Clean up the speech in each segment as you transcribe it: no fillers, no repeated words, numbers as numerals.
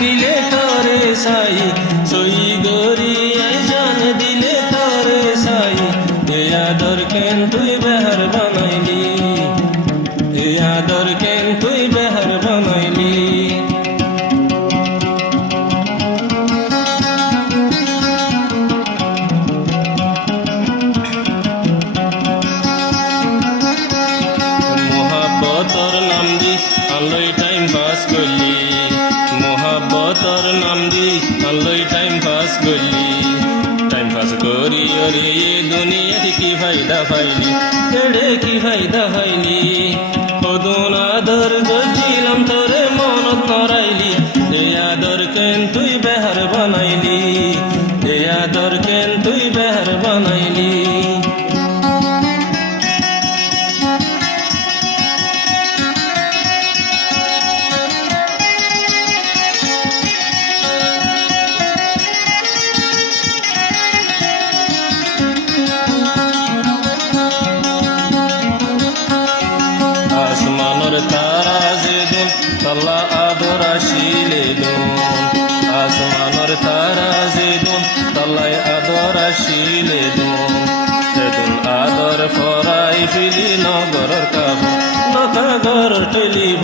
দিলে তরে সাই সই গরি জান দিলে তরে সাই এ আদর কেন তুই বেহার বানাইলি এ আদর কেন তুই বেহার বানাইলি মোহাব্বতর নাম দি আল্লাহ টাইম পাস করলি মোহাব্বতর নাম দি আল্লাহ টাইম পাস করলি টাইম পাস করি ওরে এ দুনিয়াতে কি ফায়দা পাইলি এড়ে কি ফায়দা পাইলি কদন আদর গজিলাম তোরে মনত নরাইলি এ আদর কেন তুই বেহার বানাইলি এ আদর কেন তুই বেহার বানাইলি আসমানের তারা যে দুন তল্লা আদর আসিলে দুন আসমানের তারা যে দুন তল্লায় আদর আসিলে দুন সেদুন আদর ফরাই ফিলি নগরর কাব নকাগর টেলিব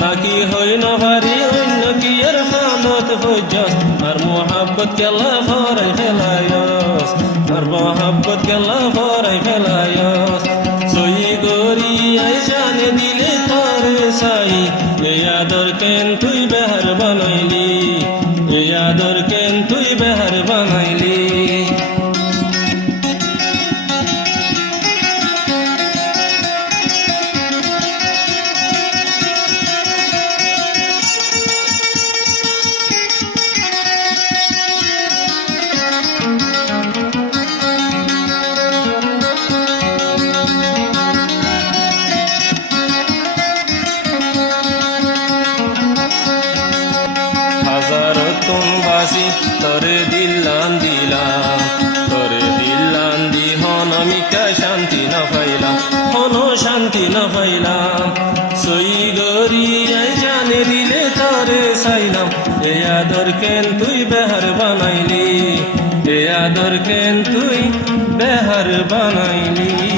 নাকি হই নভারি অন্য কি এর ফালত ফজস আর মোহাব্বত কেলা ফরাই ফেলায়স আর মোহাব্বত কেলা ফরাই ফেলায়স সই গরি জান দিলে তরে সাই এ আদর কেন তুই বেহার বানাইলি এ আদর কেন তুই বেহার বানাইলি বাসি তরে দিলাম তরে দিলাম দি হন আমি কা শান্তি না পাইলাম হন শান্তি না পাইলাম সই গরি জানে দিলে তরে সাইলাম এ আদর কেন তুই বেহার বানাইলি এ আদর কেন তুই বেহার বানাইলি